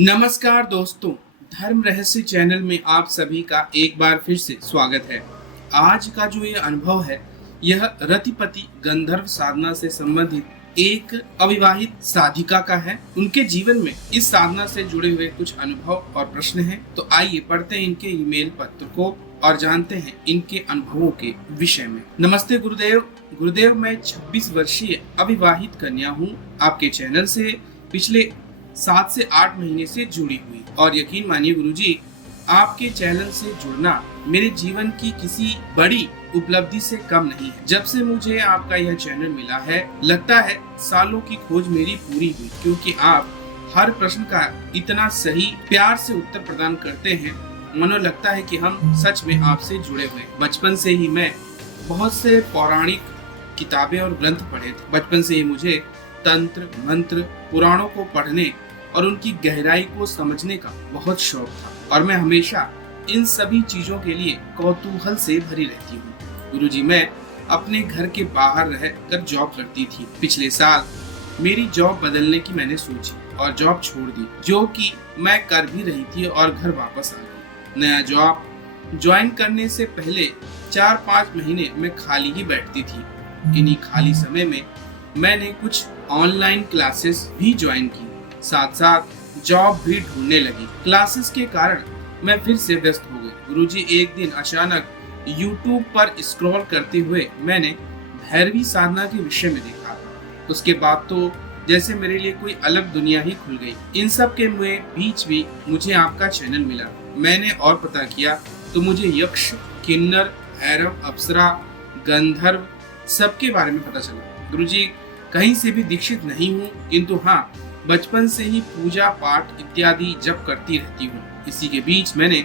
नमस्कार दोस्तों, धर्म रहस्य चैनल में आप सभी का एक बार फिर से स्वागत है। आज का जो ये अनुभव है, यह रतिपति गंधर्व साधना से संबंधित एक अविवाहित साधिका का है। उनके जीवन में इस साधना से जुड़े हुए कुछ अनुभव और प्रश्न हैं। तो आइए पढ़ते हैं इनके ईमेल पत्र को और जानते हैं इनके अनुभवों के विषय में। नमस्ते गुरुदेव। गुरुदेव, मैं 26 वर्षीय अविवाहित कन्या हूँ। आपके चैनल से पिछले 7 से 8 महीने से जुड़ी हुई और यकीन मानिए गुरुजी, आपके चैनल से जुड़ना मेरे जीवन की किसी बड़ी उपलब्धि से कम नहीं है। जब से मुझे आपका यह चैनल मिला है, लगता है सालों की खोज मेरी पूरी हुई, क्योंकि आप हर प्रश्न का इतना सही प्यार से उत्तर प्रदान करते हैं, मानो लगता है कि हम सच में आपसे जुड़े हुए। बचपन से ही मैं बहुत से पौराणिक किताबें और ग्रंथ पढ़े थे। बचपन से ही मुझे तंत्र मंत्र पुराणों को पढ़ने और उनकी गहराई को समझने का बहुत शौक था और मैं हमेशा इन सभी चीजों के लिए कौतूहल से भरी रहती हूँ। गुरुजी, मैं अपने घर के बाहर रहकर जॉब करती थी। पिछले साल मेरी जॉब बदलने की मैंने सोची और जॉब छोड़ दी, जो कि मैं कर भी रही थी, और घर वापस आ गई। नया जॉब ज्वाइन करने से पहले 4-5 महीने मैं खाली ही बैठती थी। इन्हीं खाली समय में मैंने कुछ ऑनलाइन क्लासेस भी ज्वाइन की, साथ साथ जॉब भी ढूंढने लगी। क्लासेस के कारण मैं फिर से व्यस्त हो गई। गुरुजी, एक दिन अचानक YouTube पर स्क्रॉल करते हुए मैंने भैरवी साधना के विषय में देखा। उसके बाद तो जैसे मेरे लिए कोई अलग दुनिया ही खुल गई। इन सब के बीच भी मुझे आपका चैनल मिला। मैंने और पता किया तो मुझे यक्ष, किन्नर, भैरव, अप्सरा, गंधर्व सबके बारे में पता चला। गुरुजी, कहीं से भी दीक्षित नहीं हूँ, किंतु हाँ, बचपन से ही पूजा पाठ इत्यादि जप करती रहती हूँ। इसी के बीच मैंने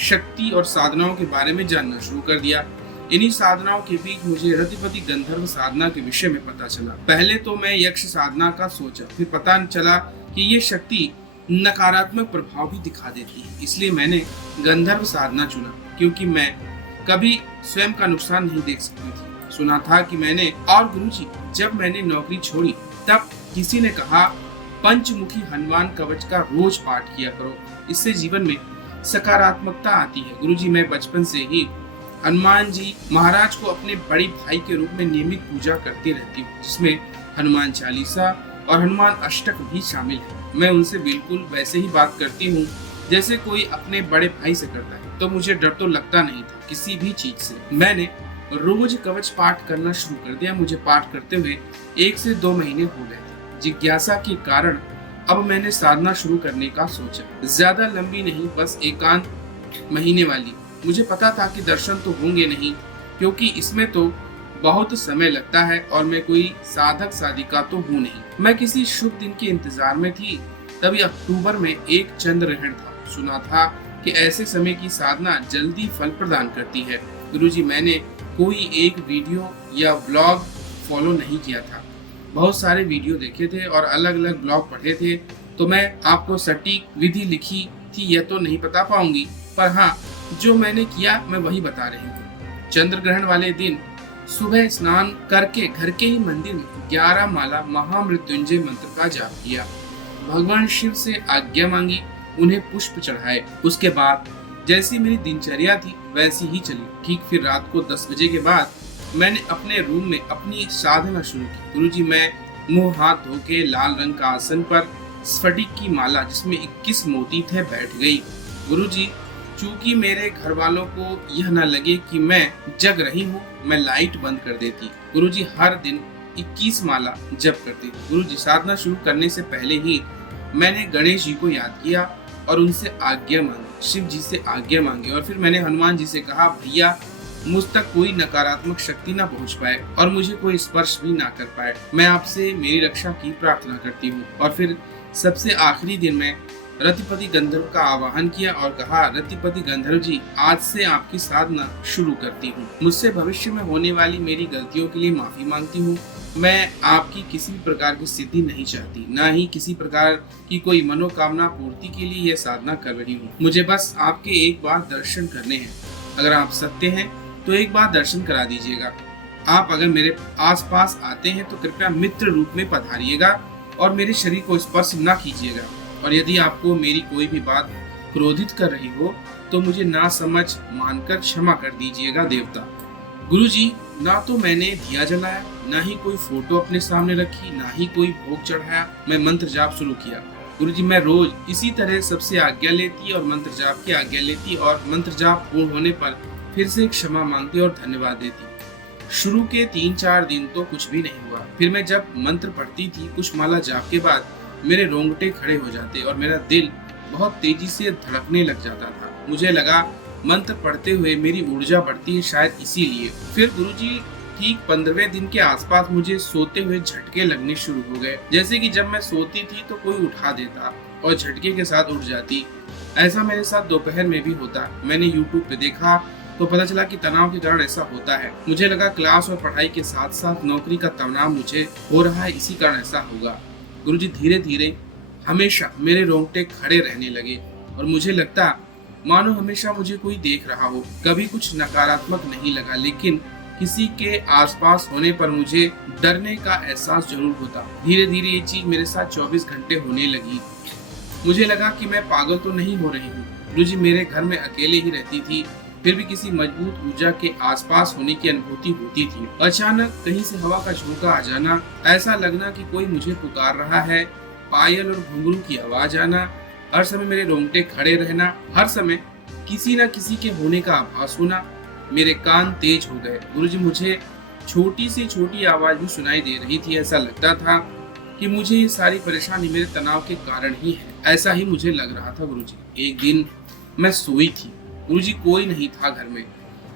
शक्ति और साधनाओं के बारे में जानना शुरू कर दिया। इन्हीं साधनाओं के बीच मुझे रतिपति गंधर्व साधना के विषय में पता चला। पहले तो मैं यक्ष साधना का सोचा, फिर पता चला कि ये शक्ति नकारात्मक प्रभाव भी दिखा देती है। इसलिए मैंने गंधर्व साधना चुना, क्योंकि मैं कभी स्वयं का नुकसान नहीं देख सकती थी। सुना था कि मैंने, और गुरुजी, जब मैंने नौकरी छोड़ी तब किसी ने कहा, पंचमुखी हनुमान कवच का रोज पाठ किया करो, इससे जीवन में सकारात्मकता आती है। गुरुजी, मैं बचपन से ही हनुमान जी महाराज को अपने बड़े भाई के रूप में नियमित पूजा करती रहती हूँ, जिसमें हनुमान चालीसा और हनुमान अष्टक भी शामिल है। मैं उनसे बिल्कुल वैसे ही बात करती हूँ जैसे कोई अपने बड़े भाई से करता है, तो मुझे डर तो लगता नहीं था किसी भी चीज से। मैंने रोज कवच पाठ करना शुरू कर दिया। मुझे पाठ करते हुए 1 से 2 महीने हो गए थे। जिज्ञासा के कारण अब मैंने साधना शुरू करने का सोचा। ज्यादा लंबी नहीं, बस एकांत महीने वाली। मुझे पता था कि दर्शन तो होंगे नहीं, क्योंकि इसमें तो बहुत समय लगता है और मैं कोई साधक साधिका तो हूँ नहीं। मैं किसी शुभ दिन के इंतजार में थी। तभी अक्टूबर में एक चंद्र ग्रहण था। सुना था कि ऐसे समय की साधना जल्दी फल प्रदान करती है। गुरुजी, मैंने कोई एक वीडियो या ब्लॉग फॉलो नहीं किया था। बहुत सारे वीडियो देखे थे और अलग अलग ब्लॉग पढ़े थे, तो मैं आपको सटीक विधि लिखी थी यह तो नहीं बता पाऊंगी, पर हाँ, जो मैंने किया मैं वही बता रही हूँ। चंद्र ग्रहण वाले दिन सुबह स्नान करके घर के ही मंदिर में 11 माला महामृत्युंजय मंत्र का जाप किया। भगवान शिव से आज्ञा मांगी, उन्हें पुष्प चढ़ाए। उसके बाद जैसी मेरी दिनचर्या थी वैसी ही चली। ठीक फिर रात को 10 बजे के बाद मैंने अपने रूम में अपनी साधना शुरू की। गुरुजी, मैं मुंह हाथ धो के लाल रंग का आसन पर स्फटिक की माला जिसमें 21 मोती थे बैठ गई। गुरुजी, चूंकि मेरे घर वालों को यह न लगे कि मैं जग रही हूँ, मैं लाइट बंद कर देती। गुरुजी, हर दिन 21 माला जप करती। गुरुजी, साधना शुरू करने से पहले ही मैंने गणेश जी को याद किया और उनसे आज्ञा मांगी, शिव जी से आज्ञा मांगी, और फिर मैंने हनुमान जी से कहा, भैया मुझ तक कोई नकारात्मक शक्ति ना पहुंच पाए और मुझे कोई स्पर्श भी ना कर पाए। मैं आपसे मेरी रक्षा की प्रार्थना करती हूँ। और फिर सबसे आखिरी दिन में रतिपति गंधर्व का आवाहन किया और कहा, रतिपति गंधर्व जी, आज से आपकी साधना शुरू करती हूँ। मुझसे भविष्य में होने वाली मेरी गलतियों के लिए माफी मांगती हूँ। मैं आपकी किसी भी प्रकार की सिद्धि नहीं चाहती, ना ही किसी प्रकार की कोई मनोकामना पूर्ति के लिए यह साधना कर रही हूँ। मुझे बस आपके एक बार दर्शन करने हैं। अगर आप सत्य हैं तो एक बार दर्शन करा दीजिएगा। आप अगर मेरे आसपास आते हैं तो कृपया मित्र रूप में पधारिएगा और मेरे शरीर को स्पर्श न कीजिएगा। और यदि आपको मेरी कोई भी बात क्रोधित कर रही हो तो मुझे ना समझ मानकर क्षमा कर दीजिएगा देवता। गुरुजी, ना तो मैंने दिया जलाया, ना ही कोई फोटो अपने सामने रखी, ना ही कोई भोग चढ़ाया। मैं मंत्र जाप शुरू किया। गुरुजी, मैं रोज इसी तरह सबसे आज्ञा लेती और मंत्र जाप की आज्ञा लेती और मंत्र जाप पूर्ण होने पर फिर से क्षमा मांगती और धन्यवाद देती। शुरू के 3-4 दिन तो कुछ भी नहीं हुआ। फिर मैं जब मंत्र पढ़ती थी, कुछ माला जाप के बाद मेरे रोंगटे खड़े हो जाते और मेरा दिल बहुत तेजी से धड़कने लग जाता था। मुझे लगा मंत्र पढ़ते हुए मेरी ऊर्जा बढ़ती है, शायद इसीलिए। फिर गुरुजी, ठीक 15वें दिन के आसपास मुझे सोते हुए झटके लगने शुरू हो गए। जैसे कि जब मैं सोती थी तो कोई उठा देता और झटके के साथ उठ जाती। ऐसा मेरे साथ दोपहर में भी होता। मैंने YouTube पे देखा तो पता चला कि तनाव के कारण ऐसा होता है। मुझे लगा क्लास और पढ़ाई के साथ साथ नौकरी का तनाव मुझे हो रहा है, इसी कारण ऐसा होगा। गुरुजी, धीरे धीरे हमेशा मेरे रोंगटे खड़े रहने लगे और मुझे लगता मानो हमेशा मुझे कोई देख रहा हो। कभी कुछ नकारात्मक नहीं लगा, लेकिन किसी के आसपास होने पर मुझे डरने का एहसास जरूर होता। धीरे धीरे ये चीज मेरे साथ 24 घंटे होने लगी। मुझे लगा कि मैं पागल तो नहीं हो रही हूँ। गुरुजी, मेरे घर में अकेले ही रहती थी, फिर भी किसी मजबूत ऊर्जा के आसपास होने की अनुभूति होती थी। अचानक कहीं से हवा का झोंका आ जाना, ऐसा लगना कि कोई मुझे पुकार रहा है, पायल और घुंघरू की आवाज आना, हर समय मेरे रोंगटे खड़े रहना, हर समय किसी न किसी के होने का आभास होना। मेरे कान तेज हो गए। गुरुजी, मुझे छोटी से छोटी आवाज भी सुनाई दे रही थी। ऐसा लगता था कि मुझे ये सारी परेशानी मेरे तनाव के कारण ही है। ऐसा ही मुझे लग रहा था गुरुजी। एक दिन मैं सोई थी गुरुजी, कोई नहीं था घर में।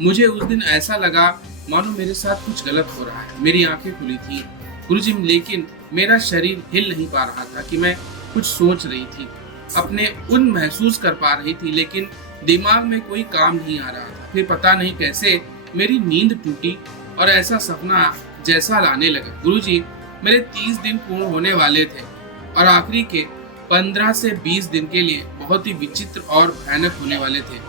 मुझे उस दिन ऐसा लगा मानो मेरे साथ कुछ गलत हो रहा है। मेरी आंखें खुली थी गुरुजी, लेकिन मेरा शरीर हिल नहीं पा रहा था कि मैं कुछ सोच रही थी, अपने उन महसूस कर पा रही थी, लेकिन दिमाग में कोई काम नहीं आ रहा था। फिर पता नहीं कैसे मेरी नींद टूटी और ऐसा सपना जैसा लाने लगा। गुरुजी, मेरे 30 दिन पूर्ण होने वाले थे और आखिरी के 15 से 20 दिन के लिए बहुत ही विचित्र और भयानक होने वाले थे।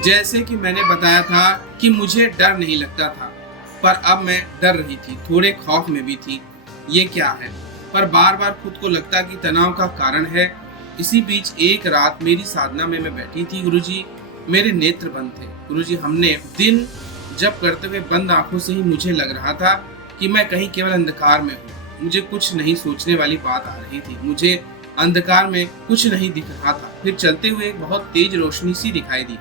जैसे कि मैंने बताया था कि मुझे डर नहीं लगता था, पर अब मैं डर रही थी, थोड़े खौफ में भी थी। ये क्या है? पर बार बार खुद को लगता कि तनाव का कारण है। इसी बीच एक रात मेरी साधना में मैं बैठी थी गुरुजी, मेरे नेत्र बंद थे। गुरुजी, हमने दिन जप करते हुए बंद आंखों से ही मुझे लग रहा था कि मैं कहीं केवल अंधकार में हूँ। मुझे कुछ नहीं सोचने वाली बात आ रही थी। मुझे अंधकार में कुछ नहीं दिख रहा था। फिर चलते हुए एक बहुत तेज रोशनी सी दिखाई दी।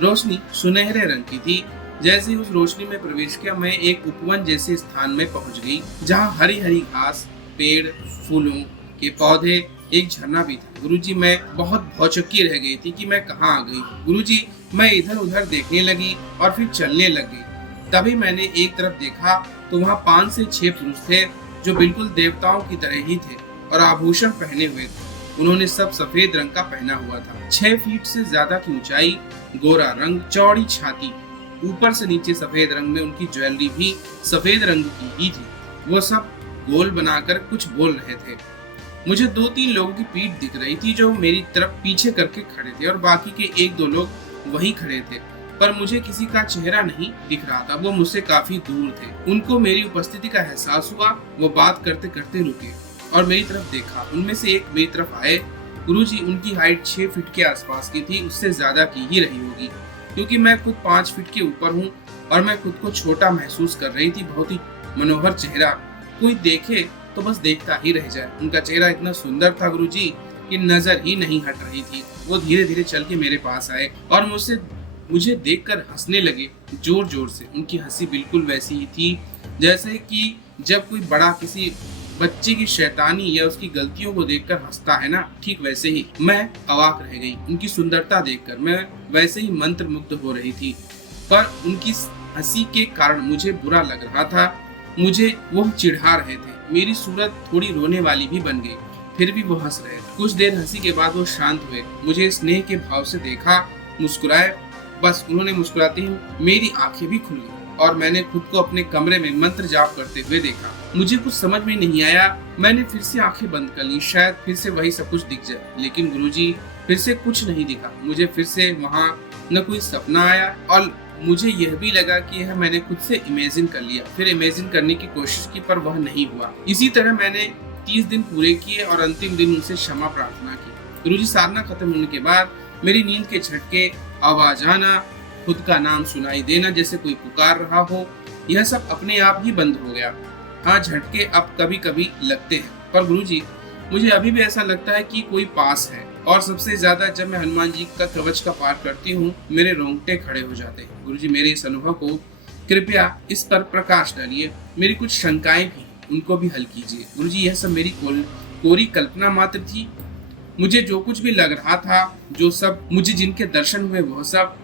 रोशनी सुनहरे रंग की थी। जैसे ही उस रोशनी में प्रवेश किया, मैं एक उपवन जैसे स्थान में पहुंच गई, जहाँ हरी हरी घास, पेड़, फूलों के पौधे, एक झरना भी था। गुरुजी, मैं बहुत भौचक्की रह गई थी कि मैं कहाँ आ गई। गुरुजी, मैं इधर उधर देखने लगी और फिर चलने लग गई। तभी मैंने एक तरफ देखा तो वहाँ 5 से 6 पुरुष थे जो बिल्कुल देवताओं की तरह ही थे और आभूषण पहने हुए थे। उन्होंने सब सफेद रंग का पहना हुआ था। 6 फीट से ज्यादा की ऊंचाई, गोरा रंग, चौड़ी छाती, ऊपर से नीचे सफेद रंग में उनकी ज्वेलरी भी सफेद रंग की ही थी। वो सब गोल बनाकर कुछ बोल रहे थे। मुझे 2-3 लोगों की पीठ दिख रही थी जो मेरी तरफ पीछे करके खड़े थे और बाकी के 1-2 लोग वहीं खड़े थे, पर मुझे किसी का चेहरा नहीं दिख रहा था। वो मुझसे काफी दूर थे। उनको मेरी उपस्थिति का एहसास हुआ। वो बात करते करते रुके और मेरी तरफ देखा। उनमें से एक मेरी तरफ आए। गुरुजी, उनकी हाइट 6 फीट के आसपास की थी, उससे ज्यादा की ही रही होगी, क्योंकि मैं खुद 5 फीट के ऊपर हूँ और मैं खुद को छोटा महसूस कर रही थी। बहुत ही मनोहर चेहरा, कोई देखे तो बस देखता ही रह जाए। उनका चेहरा इतना सुंदर था गुरुजी कि नजर ही नहीं हट रही थी। वो धीरे धीरे चल के मेरे पास आए और मुझे देखकर हंसने लगे, जोर जोर से। उनकी हंसी बिल्कुल वैसी ही थी जैसे कि जब कोई बड़ा किसी बच्चे की शैतानी या उसकी गलतियों को देखकर हंसता है ना, ठीक वैसे ही। मैं अवाक रह गई। उनकी सुंदरता देखकर मैं वैसे ही मंत्रमुग्ध हो रही थी, पर उनकी हंसी के कारण मुझे बुरा लग रहा था। मुझे वो चिढ़ा रहे थे। मेरी सूरत थोड़ी रोने वाली भी बन गई, फिर भी वो हंस रहे थे। कुछ देर हंसी के बाद वो शांत हुए, मुझे स्नेह के भाव से देखा, मुस्कुराए। बस उन्होंने मुस्कुराते ही मेरी आंखें भी खुल गई और मैंने खुद को अपने कमरे में मंत्र जाप करते हुए देखा। मुझे कुछ समझ में नहीं आया। मैंने फिर से आंखें बंद कर ली, शायद फिर से वही सब कुछ दिख जाए, लेकिन गुरुजी, फिर से कुछ नहीं दिखा। मुझे फिर से वहाँ न कोई सपना आया और मुझे यह भी लगा कि यह मैंने खुद से इमेजिन कर लिया। फिर इमेजिन करने की कोशिश की, पर वह नहीं हुआ। इसी तरह मैंने 30 दिन पूरे किए और अंतिम दिन उनसे क्षमा प्रार्थना की। गुरुजी, साधना खत्म होने के बाद मेरी नींद के झटके, आवाज आना, खुद का नाम सुनाई देना जैसे कोई पुकार रहा हो, यह सब अपने आप ही बंद हो गया। हाँ, झटके अब कभी कभी लगते हैं, पर गुरुजी मुझे अभी भी ऐसा लगता है कि कोई पास है। और सबसे ज्यादा जब मैं हनुमान जी का कवच का पाठ करती हूँ, मेरे रोंगटे खड़े हो जाते हैं। गुरुजी, मेरे इस अनुभव को कृपया इस पर प्रकाश डालिए। मेरी कुछ शंकाएं भी, उनको भी हल कीजिए। गुरुजी, यह सब मेरी कोरी कल्पना मात्र थी। मुझे जो कुछ भी लग रहा था, जो सब मुझे जिनके दर्शन हुए वह सब,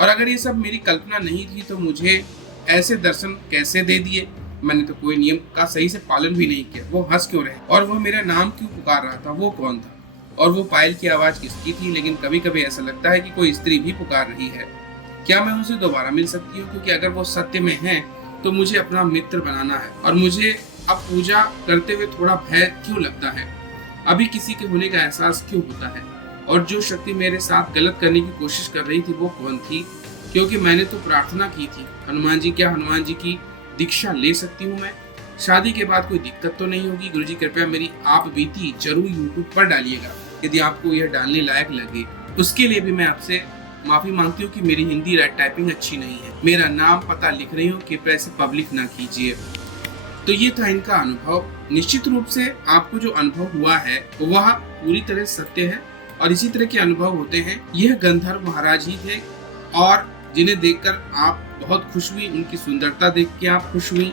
और अगर ये सब मेरी कल्पना नहीं थी तो मुझे ऐसे दर्शन कैसे दे दिए? मैंने तो कोई नियम का सही से पालन भी नहीं किया। वो हंस क्यों रहे और वह मेरा नाम क्यों पुकार रहा था? वो कौन था और वो पायल की आवाज किसकी थी? लेकिन कभी कभी ऐसा लगता है कि कोई स्त्री भी पुकार रही है। क्या मैं उनसे दोबारा मिल सकती हूँ? क्योंकि अगर वो सत्य में है तो मुझे अपना मित्र बनाना है। और मुझे अब पूजा करते हुए थोड़ा भय क्यों लगता है? अभी किसी के होने का एहसास क्यों होता है? और जो शक्ति मेरे साथ गलत करने की कोशिश कर रही थी वो कौन थी? क्योंकि मैंने तो प्रार्थना की थी, हनुमान जी, क्या हनुमान जी की दीक्षा ले सकती हूँ मैं? शादी के बाद कोई दिक्कत तो नहीं होगी? गुरुजी, कृपया मेरी आप बीती जरूर YouTube पर डालिएगा, यदि आपको यह डालने लायक लगे। उसके लिए भी मैं आपसे माफी मांगती हूँ कि मेरी हिंदी टाइपिंग अच्छी नहीं है। मेरा नाम पता लिख रही हूँ, कृपया इसे पब्लिक ना कीजिए। तो ये था इनका अनुभव। निश्चित रूप से आपको जो अनुभव हुआ है वह पूरी तरह सत्य है और इसी तरह के अनुभव होते हैं। यह गंधर्व महाराज ही थे और जिन्हें देखकर आप बहुत खुश हुई, उनकी सुंदरता देख के आप खुश हुई।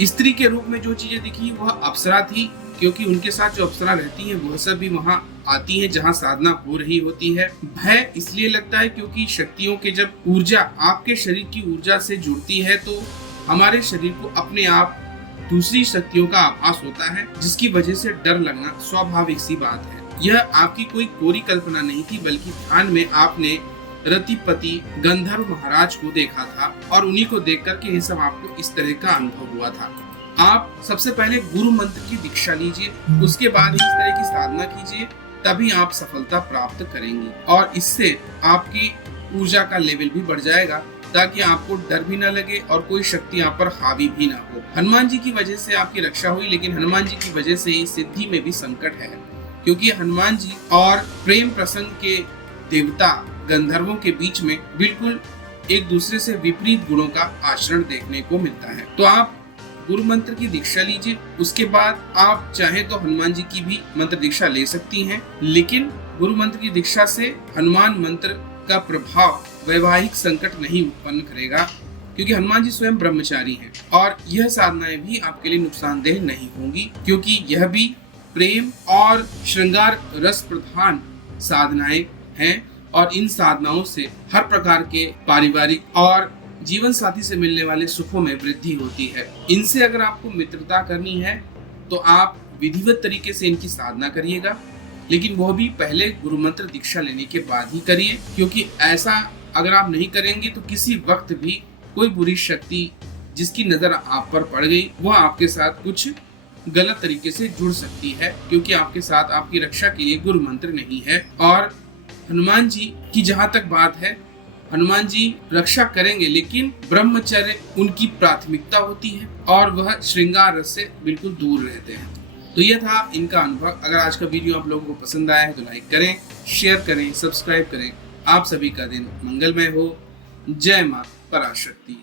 स्त्री के रूप में जो चीजें दिखी वह अप्सरा थी, क्योंकि उनके साथ जो अप्सरा रहती हैं वह सब भी वहाँ आती हैं जहाँ साधना हो रही होती है। भय इसलिए लगता है क्योंकि शक्तियों के जब ऊर्जा आपके शरीर की ऊर्जा से जुड़ती है तो हमारे शरीर को अपने आप दूसरी शक्तियों का आभास होता है, जिसकी वजह से डर लगना स्वाभाविक सी बात है। यह आपकी कोई कोरी कल्पना नहीं थी, बल्कि ध्यान में आपने रतिपति गंधर्व महाराज को देखा था और उन्हीं को देख करके ये सब आपको इस तरह का अनुभव हुआ था। आप सबसे पहले गुरु मंत्र की दीक्षा लीजिए, उसके बाद इस तरह की साधना कीजिए, तभी आप सफलता प्राप्त करेंगे और इससे आपकी ऊर्जा का लेवल भी बढ़ जाएगा, ताकि आपको डर भी ना लगे और कोई शक्ति आप पर हावी भी ना हो। हनुमान जी की वजह से आपकी रक्षा हुई, लेकिन हनुमान जी की वजह से ही सिद्धि में भी संकट है, क्योंकि हनुमान जी और प्रेम प्रसंग के देवता गंधर्वों के बीच में बिल्कुल एक दूसरे से विपरीत गुणों का आचरण देखने को मिलता है। तो आप गुरु मंत्र की दीक्षा लीजिए, उसके बाद आप चाहें तो हनुमान जी की भी मंत्र दीक्षा ले सकती हैं, लेकिन गुरु मंत्र की दीक्षा से हनुमान मंत्र का प्रभाव वैवाहिक संकट नहीं उत्पन्न करेगा, क्योंकि हनुमान जी स्वयं ब्रह्मचारी हैं और यह साधनाएं भी आपके लिए नुकसानदेह नहीं होंगी, क्योंकि यह भी प्रेम और श्रृंगार रस प्रधान साधनाएं हैं और इन साधनाओं से हर प्रकार के पारिवारिक और जीवन साथी से मिलने वाले सुखों में वृद्धि होती है। इनसे अगर आपको मित्रता करनी है तो आप विधिवत तरीके से इनकी साधना करिएगा, लेकिन वह भी पहले गुरु मंत्र दीक्षा लेने के बाद ही करिए, क्योंकि ऐसा अगर आप नहीं करेंगे तो किसी वक्त भी कोई बुरी शक्ति जिसकी नजर आप पर पड़ गई वह आपके साथ कुछ गलत तरीके से जुड़ सकती है, क्योंकि आपके साथ आपकी रक्षा के लिए गुरु मंत्र नहीं है। और हनुमान जी की जहाँ तक बात है, हनुमान जी रक्षा करेंगे, लेकिन ब्रह्मचर्य उनकी प्राथमिकता होती है और वह श्रृंगार रस से बिल्कुल दूर रहते हैं। तो यह था इनका अनुभव। अगर आज का वीडियो आप लोगों को पसंद आया है तो लाइक करें, शेयर करें, सब्सक्राइब करें। आप सभी का दिन मंगलमय हो। जय मां पराशक्ति।